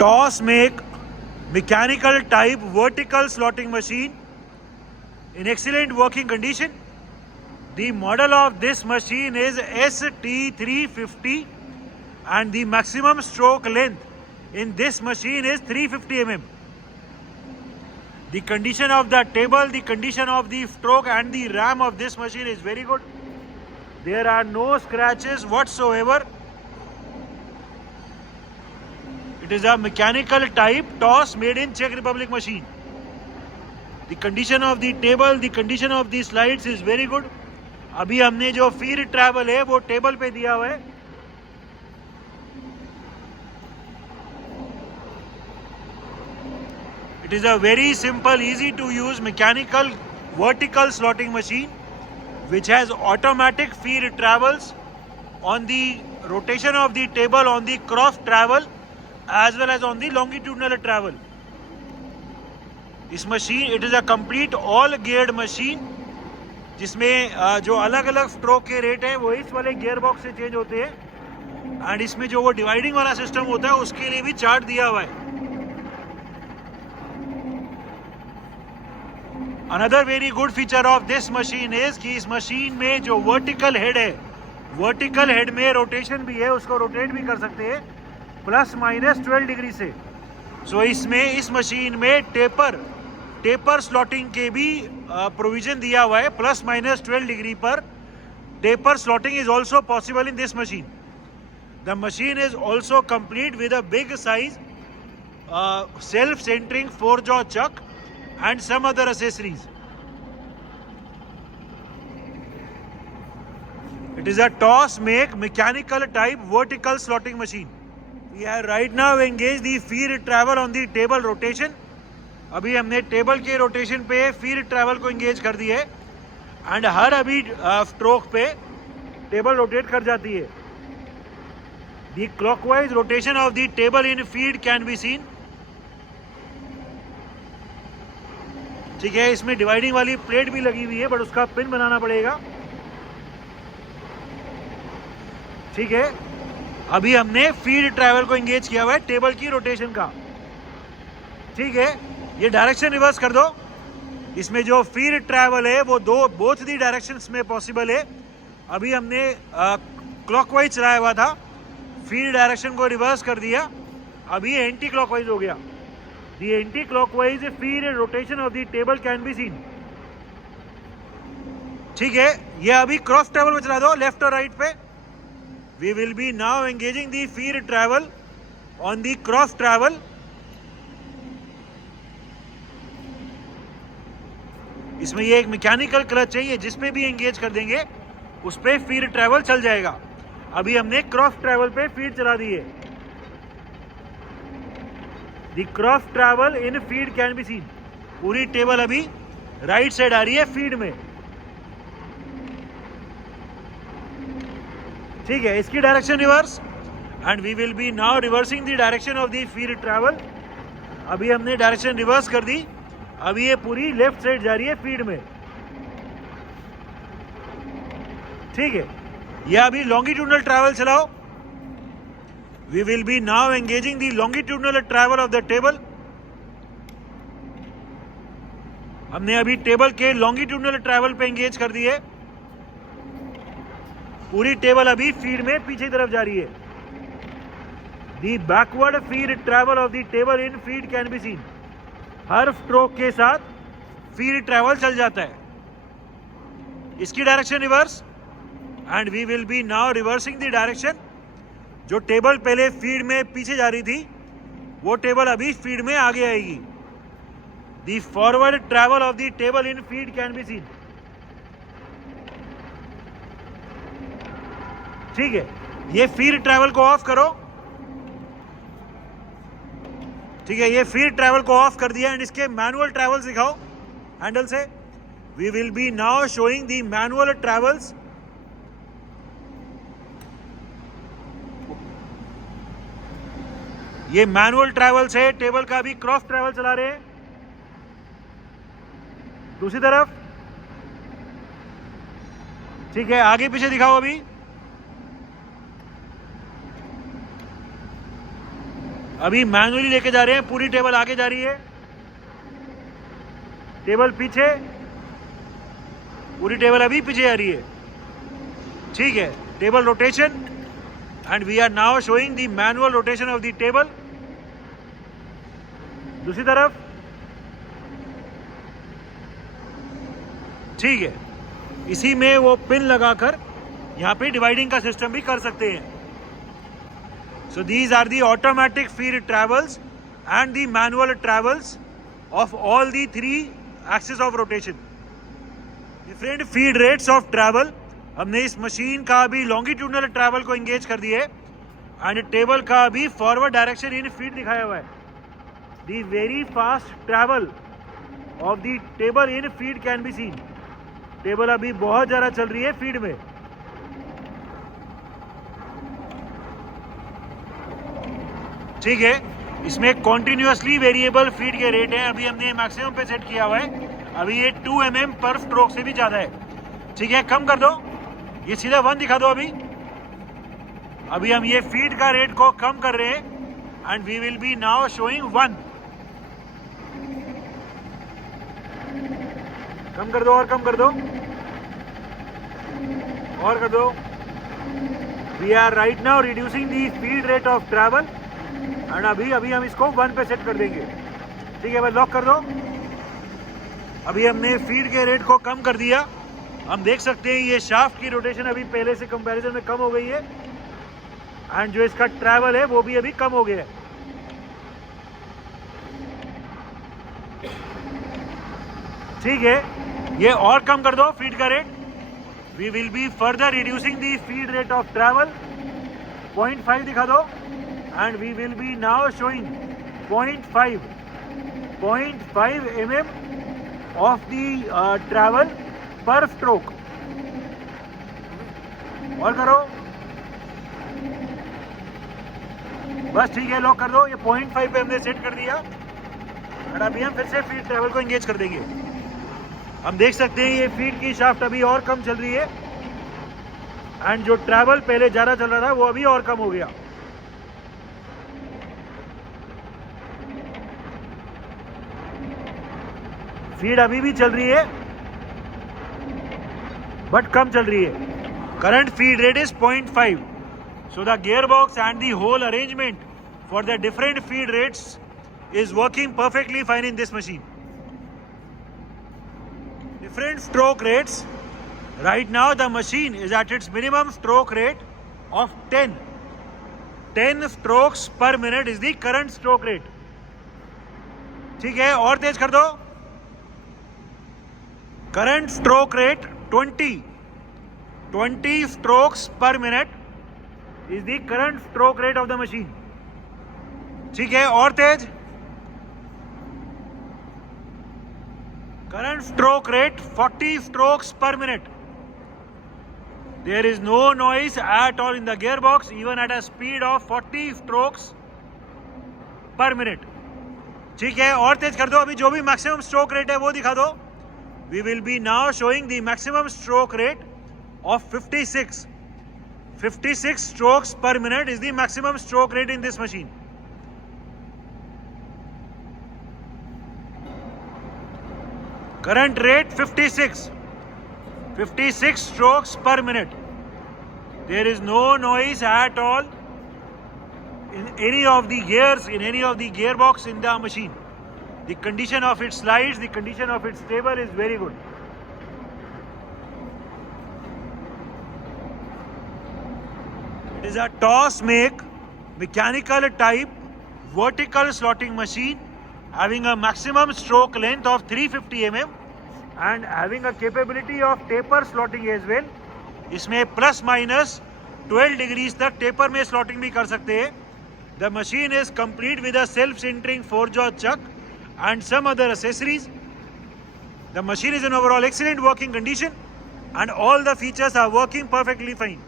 Toss make mechanical type vertical slotting machine in excellent working condition. The model of this machine is ST350 and the maximum stroke length in this machine is 350 mm. The condition of the table, the condition of the stroke and the ram of this machine is very good. There are no scratches whatsoever. It is a mechanical type toss made in Czech Republic machine. The condition of the table, the condition of the slides is very good. अभी हमने जो feed travel है वो table पे दिया हुआ है. It is a very simple, easy to use mechanical vertical slotting machine which has automatic feed travels on the rotation of the table, on the cross travel as well as on the longitudinal travel. इस machine it is a complete all geared machine जिसमें जो अलग अलग stroke के rate हैं वो इस वाले गियर बॉक्स से चेंज होते हैं एंड इसमें जो वो डिवाइडिंग वाला सिस्टम होता है उसके लिए भी चार्ट दिया हुआ है. Another very good feature of this machine is कि इस मशीन में जो वर्टिकल हेड है, वर्टिकल हेड में रोटेशन भी है, उसको रोटेट भी कर सकते हैं ±12 डिग्री से. सो इसमें इस मशीन में टेपर स्लॉटिंग के भी प्रोविजन दिया हुआ है. ±12 डिग्री पर taper slotting is also possible in this machine. The machine is also complete with a big size self centering 4-jaw chuck and some other accessories. It is a toss make mechanical type vertical slotting machine. We are right now engaged the feed travel on the table rotation. अभी हमने table के rotation पे feed travel को engage कर दिया है and हर अभी stroke पे टेबल रोटेट कर जाती है. The clockwise rotation of the table in feed can be seen. ठीक है, इसमें डिवाइडिंग वाली प्लेट भी लगी हुई है बट उसका पिन बनाना पड़ेगा. ठीक है, अभी हमने फीड ट्रैवल को एंगेज किया हुआ है टेबल की रोटेशन का. ठीक है, ये डायरेक्शन रिवर्स कर दो. इसमें जो फीड ट्रैवल है वो बोथ दी डायरेक्शंस में पॉसिबल है. अभी हमने क्लॉकवाइज चलाया हुआ था, फीड डायरेक्शन को रिवर्स कर दिया, अभी एंटी क्लॉकवाइज हो गया. The anti clockwise feed rotation of the table can be seen. ठीक है, ये अभी क्रॉस ट्रैवल में चला दो लेफ्ट और राइट पे. We will be now engaging the feed travel on the cross travel. इसमें ये एक मैकेनिकल क्लच है, ये जिस पे भी एंगेज कर देंगे उस पे फीड ट्रैवल चल जाएगा. अभी हमने क्रॉस ट्रैवल पे फीड चला दी है. The cross travel in feed can be seen. पूरी टेबल अभी राइट साइड आ रही है फीड में. ठीक है, इसकी direction reverse and we will be now reversing the direction of the feed travel. अभी हमने डायरेक्शन रिवर्स कर दी, अभी ये पूरी लेफ्ट साइड जा रही है फीड में. ठीक है, ये अभी लॉन्गिट्यूडनल ट्रैवल चलाओ. We will be now engaging the longitudinal travel of the table. हमने अभी टेबल के लॉन्गिट्यूडनल ट्रैवल पे एंगेज कर दी है. पूरी टेबल अभी फीड में पीछे की तरफ जा रही है. The backward feed travel of the table in feed can be seen. हर स्ट्रोक के साथ फीड ट्रैवल चल जाता है. इसकी direction reverse and we will be now reversing the direction. जो टेबल पहले फीड में पीछे जा रही थी वो टेबल अभी फीड में आगे आएगी. The forward travel of the table in feed can be seen. ठीक है, ये फीड ट्रैवल को ऑफ करो. ठीक है, ये फीड ट्रैवल को ऑफ कर दिया एंड इसके मैनुअल ट्रैवल्स दिखाओ हैंडल से. We will be now showing the manual travels. ये मैनुअल ट्रैवल्स है, टेबल का भी क्रॉस ट्रैवल चला रहे हैं. दूसरी तरफ ठीक है, आगे पीछे दिखाओ. अभी अभी मैनुअली लेके जा रहे हैं, पूरी टेबल आगे जा रही है, टेबल पीछे, पूरी टेबल अभी पीछे आ रही है, ठीक है। Table rotation, and we are now showing the manual rotation of the table. दूसरी तरफ, ठीक है। इसी में वो पिन लगाकर यहाँ पे डिवाइडिंग का सिस्टम भी कर सकते हैं। So these are the automatic feed travels and the manual travels of all the 3 axis of rotation. Different feed rates of travel. हमने इस मशीन का भी लॉन्गिट्यूडनल ट्रैवल को एंगेज कर दिया है एंड टेबल का भी फॉरवर्ड डायरेक्शन इन फीड दिखाया हुआ है। दी very fast travel of the table in feed can be scene. Table अभी बहुत ज़्यादा चल रही है फीड में। ठीक है, इसमें कॉन्टिन्यूसली वेरिएबल फीड के रेट हैं। अभी हमने मैक्सिमम पे सेट किया हुआ है। अभी ये 2 mm पर स्ट्रोक से भी ज़्यादा है। ठीक है, कम कर दो, ये सीधा 1 दिखा दो। अभी हम ये फीड का रेट को कम कर रहे हैं and we will be now showing 1। कम कर दो और कम कर दो और कर दो। We are right now reducing the feed rate of travel and अभी हम इसको 1 पे सेट कर देंगे। ठीक है, बस लॉक कर दो। अभी हमने फीड के रेट को कम कर दिया। हम देख सकते हैं ये शाफ्ट की रोटेशन अभी पहले से कंपैरिजन में कम हो गई है एंड जो इसका ट्रैवल है वो भी अभी कम हो गया है। ठीक है, ये और कम कर दो फीड का rate. We will be further reducing the feed rate of travel. 0.5 दिखा दो and we will be now showing 0.5 mm of the travel per stroke. और करो, बस ठीक है, लॉक कर दो। ये 0.5 पे हमने सेट कर दिया और अभी हम फिर से फीड ट्रैवल को एंगेज कर देंगे। हम देख सकते हैं ये फीड की शाफ्ट अभी और कम चल रही है एंड जो ट्रैवल पहले ज़्यादा चल रहा था वो अभी और कम हो गया। फीड अभी भी चल रही है बट कम चल रही है। Current feed rate is 0.5। So the gear box and the whole arrangement for the different feed rates is working perfectly fine in this machine. Different stroke rates. Right now the machine is at its minimum stroke rate of 10. 10 strokes per minute is the current stroke rate. ठीक है, और तेज कर दो। Current stroke rate 20. 20 strokes per minute is the current stroke rate of the machine. ठीक है, और तेज। Current stroke rate 40 strokes per minute. There is no noise at all in the gearbox even at a speed of 40 strokes per minute. ठीक है, और तेज कर दो। अभी जो भी मैक्सिमम स्ट्रोक रेट है वो दिखा दो। We will be now showing the maximum stroke rate of 56. 56 strokes per minute is the maximum stroke rate in this machine. Current rate 56. 56 strokes per minute. There is no noise at all in any of the gears, in any of the gearbox in the machine. The condition of its slides, the condition of its table is very good. It is a toss make mechanical type vertical slotting machine having a maximum stroke length of 350 mm and having a capability of taper slotting as well. इसमें plus minus 12 degrees तक taper में slotting भी कर सकते हैं। The machine is complete with a self-centering 4-jaw chuck and some other accessories. The machine is in overall excellent working condition and all the features are working perfectly fine.